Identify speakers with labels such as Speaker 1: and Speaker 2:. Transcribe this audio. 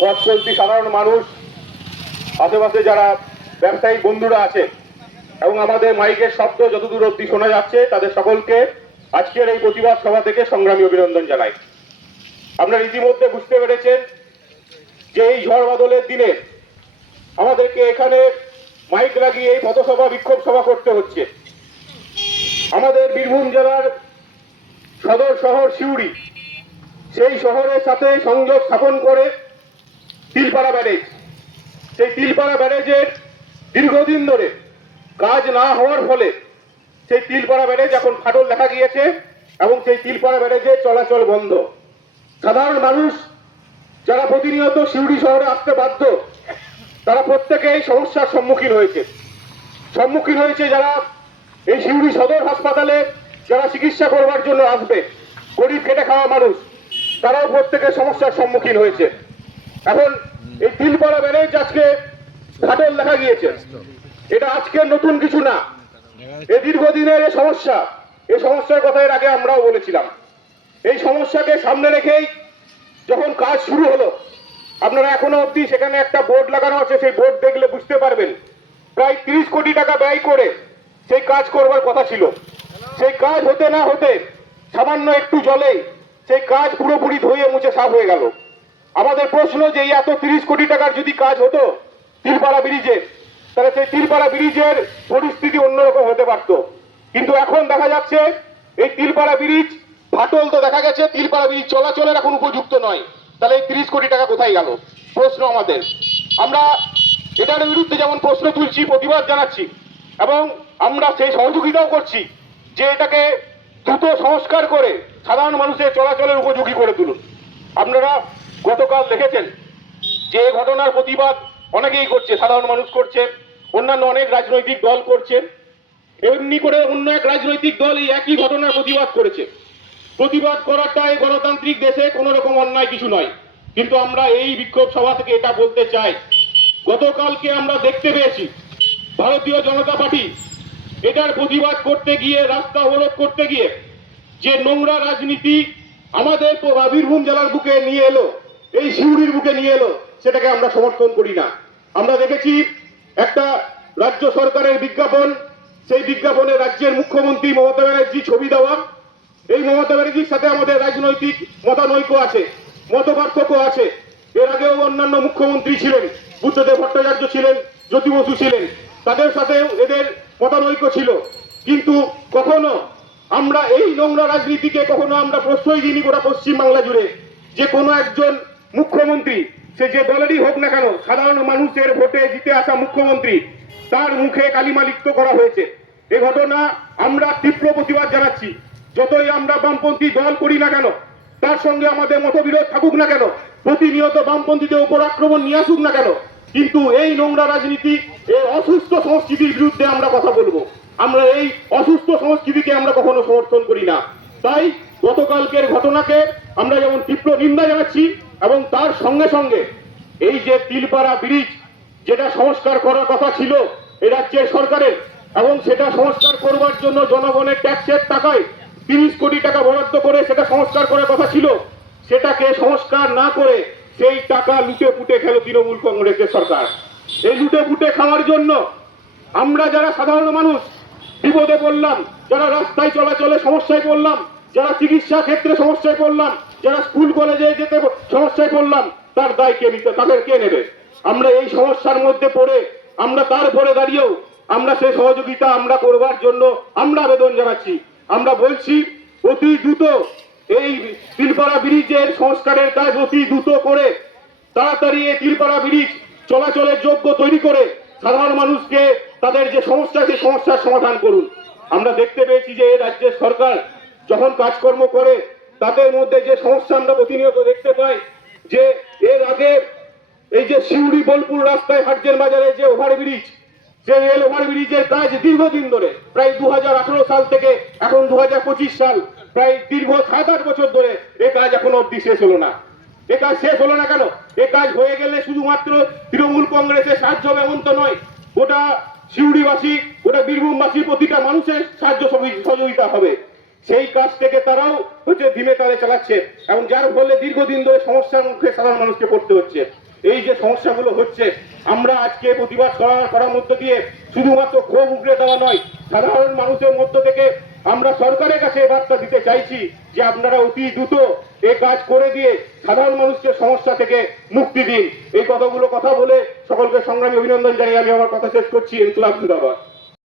Speaker 1: চলতি সাধারণ মানুষ, আশেপাশে যারা ব্যবসায়ী বন্ধুরা আছে এবং আমাদের মাইকের শব্দ যতদূর অব্দি শোনা যাচ্ছে, তাদের সকলকে আজকের এই প্রতিবাদ সভা থেকে সংগ্রামী অভিনন্দন জানাই। আপনারা ইতিমধ্যে বুঝতে পেরেছেন যে এই ঝড় বাদলের দিনে আমাদেরকে এখানে মাইক লাগিয়ে এই পথসভা, বিক্ষোভ সভা করতে হচ্ছে। আমাদের বীরভূম জেলার সদর শহর সিউড়ি, সেই শহরের সাথে সংযোগ স্থাপন করে তিলপাড়া ব্যারেজ। সেই তিলপাড়া ব্যারেজের দীর্ঘদিন ধরে কাজ না হওয়ার ফলে সেই তিলপাড়া ব্যারেজ এখন ফাটল দেখা গিয়েছে এবং সেই তিলপাড়া ব্যারেজে চলাচল বন্ধ। সাধারণ মানুষ, যারা প্রতিনিয়ত সিউড়ি শহরে আসতে বাধ্য, তারা প্রত্যেকেই সমস্যার সম্মুখীন হয়েছে। সম্মুখীন হয়েছে যারা এই সিউড়ি সদর হাসপাতালে যারা চিকিৎসা করবার জন্য আসবে, গরিব খেটে খাওয়া মানুষ, তারাও প্রত্যেকের সমস্যার সম্মুখীন হয়েছে। এখন এই তিলপাড়া ব্যারেজ আজকে ফাটল দেখা গিয়েছে। এটা আজকের নতুন কিছু না। এ দীর্ঘদিনের এ সমস্যা। এই সমস্যার কথা এর আগে আমরাও বলেছিলাম। এই সমস্যাকে সামনে রেখেই যখন কাজ শুরু হলো, আপনারা এখনও অবধি সেখানে একটা বোর্ড লাগানো আছে, সেই বোর্ড দেখলে বুঝতে পারবেন। প্রায় তিরিশ কোটি টাকা ব্যয় করে সেই কাজ করবার কথা ছিল। সেই কাজ হতে না হতে সামান্য একটু জলে সেই কাজ পুরোপুরি ধুয়ে মুছে সাফ হয়ে গেল। আমাদের প্রশ্ন যে এত তিরিশ কোটি টাকার যদি কাজ হতো তিলপাড়া ব্রিজে, তাহলে সেই তিলপাড়া ব্রিজের পরিস্থিতি অন্যরকম হতে পারতো। কিন্তু এখন দেখা যাচ্ছে এই তিলপাড়া ব্রিজ ফাটল তো দেখা গেছে তিলপাড়া ব্রিজ চলাচলের এখন উপযুক্ত নয়। তাহলে এই তিরিশ কোটি টাকা কোথায় গেল? প্রশ্ন আমাদের। আমরা এটার বিরুদ্ধে যেমন প্রশ্ন তুলছি, প্রতিবাদ জানাচ্ছি, এবং আমরা সেই সহযোগিতাও করছি যে এটাকে দ্রুত সংস্কার করে সাধারণ মানুষের চলাচলের উপযোগী করে তুলুন। আপনারা গতকাল দেখেছেন যে ঘটনার প্রতিবাদ অনেকেই করছে, সাধারণ মানুষ করছে, অন্যান্য অনেক রাজনৈতিক দল করছে। এমনি করে অন্য এক রাজনৈতিক দল এই একই ঘটনার প্রতিবাদ করেছে। প্রতিবাদ করাটা এই গণতান্ত্রিক দেশে কোনো রকম অন্যায় কিছু নয়। কিন্তু আমরা এই বিক্ষোভ সভা থেকে এটা বলতে চাই, গতকালকে আমরা দেখতে পেয়েছি, ভারতীয় জনতা পার্টি এটার প্রতিবাদ করতে গিয়ে, রাস্তা অবরোধ করতে গিয়ে, যে নোংরা রাজনীতি আমাদের বীরভূম জেলার বুকে নিয়ে এলো এই সিউড়ির বুকে নিয়ে এলো, সেটাকে আমরা সমর্থন করি না। আমরা দেখেছি একটা রাজ্য সরকারের বিজ্ঞাপন, সেই বিজ্ঞাপনে রাজ্যের মুখ্যমন্ত্রী মমতা ব্যানার্জি ছবি দেওয়া। এই মমতা ব্যানার্জির সাথে আমাদের রাজনৈতিক মতানৈক্য আছে মত পার্থক্য আছে। এর আগেও অন্যান্য মুখ্যমন্ত্রী ছিলেন, বুদ্ধদেব ভট্টাচার্য ছিলেন, জ্যোতি বসু ছিলেন। তাদের সাথেও এদের মতানৈক্য ছিল। কিন্তু কখনো আমরা এই নোংরা রাজনীতিকে কখনো আমরা প্রশ্রয় দিইনি গোটা পশ্চিমবাংলা জুড়ে। যে কোনো একজন মুখ্যমন্ত্রী, সে যে দলেরই হোক না কেন, সাধারণ মানুষের ভোটে জিতে আসা মুখ্যমন্ত্রী, তার মুখে কালিমা লিপ্ত করা হয়েছে। এ ঘটনা আমরা তীব্র প্রতিবাদ জানাচ্ছি। যতই আমরা বামপন্থী দল করি না কেন, তার সঙ্গে আমাদের মতবিরোধ থাকুক না কেন, প্রতিনিয়ত বামপন্থীদের উপর আক্রমণ নিয়ে আসুক না কেন, কিন্তু এই নোংরা রাজনীতি, এই অসুস্থ সংস্কৃতির বিরুদ্ধে আমরা কথা বলব। আমরা এই অসুস্থ সংস্কৃতিকে আমরা কখনো সমর্থন করি না। তাই গতকালকের ঘটনাকে আমরা যেমন তীব্র নিন্দা জানাচ্ছি এবং তার সঙ্গে সঙ্গে এই যে তিলপাড়া ব্রিজ, যেটা সংস্কার করার কথা ছিল এই রাজ্যের সরকারের, এবং সেটা সংস্কার করবার জন্য জনগণের ট্যাক্সের টাকায় তিরিশ কোটি টাকা বরাদ্দ করে সেটা সংস্কার করার কথা ছিল, সেটাকে সংস্কার না করে সেই টাকা লুটে পুটে খেল তৃণমূল কংগ্রেসের সরকার। এই লুটে পুটে খাওয়ার জন্য আমরা যারা সাধারণ মানুষ, বিপদে পড়লাম, যারা রাস্তায় চলাচলে সমস্যায় পড়লাম, যারা চিকিৎসা ক্ষেত্রে সমস্যায় পড়লাম যারা স্কুল কলেজে যেতে সমস্যায় পড়লাম, তার দায় কে নিতে তাদের কে নেবে? আমরা এই সমস্যার মধ্যে পড়ে, আমরা তারপরে দাঁড়িয়েও, আমরা সেই সহযোগিতা আমরা করবার জন্য আমরা আবেদন জানাচ্ছি। আমরা বলছি, অতি দ্রুত এই তিলপাড়া ব্রিজের সংস্কারের কাজ অতি দ্রুত করে, তাড়াতাড়ি এই তিলপাড়া ব্রিজ চলাচলের যোগ্য তৈরি করে, সাধারণ মানুষকে তাদের যে সমস্যা, সেই সমস্যার সমাধান করুন। আমরা দেখতে পেয়েছি যে এই রাজ্যের সরকার যখন কাজকর্ম করে তাদের মধ্যে যে সমস্যা আমরা প্রতিনিয়ত দেখতে পাই, যে এর আগে এই যে সিউড়ি বোলপুর রাস্তায় হাটজের বাজারে যে ওভারব্রিজ, যে রেল ওভারব্রিজের কাজ দীর্ঘদিন ধরে, প্রায় দু সাল থেকে এখন দু সাল, প্রায় দীর্ঘ সাত আট বছর ধরে এ কাজ এখনও অব্দি শেষ হলো না। এ কাজ শেষ হলো না কেন? এ কাজ হয়ে গেলে শুধুমাত্র তৃণমূল কংগ্রেসের সাহায্য হবে এমন তো নয় ওটা সিউড়িবাসী ওটা বীরভূমবাসী প্রতিটা মানুষের সাহায্য সহযোগিতা হবে। সেই কাজ থেকে তারাও হচ্ছে ধীমে তালে চালাচ্ছে। এবং যার ফলে দীর্ঘদিন ধরে সমস্যার মুখে সাধারণ মানুষকে পড়তে হচ্ছে। এই যে সমস্যাগুলো হচ্ছে, আমরা আজকে প্রতিবাদ করার মধ্য দিয়ে শুধুমাত্র ক্ষোভ উগড়ে দেওয়া নয়, সাধারণ মানুষের মধ্য থেকে আমরা সরকারের কাছে বার্তা দিতে চাইছি যে আপনারা অতি দ্রুত এ কাজ করে দিয়ে সাধারণ মানুষকে সমস্যা থেকে মুক্তি দিন। এই কথাগুলো কথা বলে সকলকে সংগ্রামী অভিনন্দন জানিয়ে আমি আমার কথা শেষ করছি। ইনকলাব জিন্দাবাদ।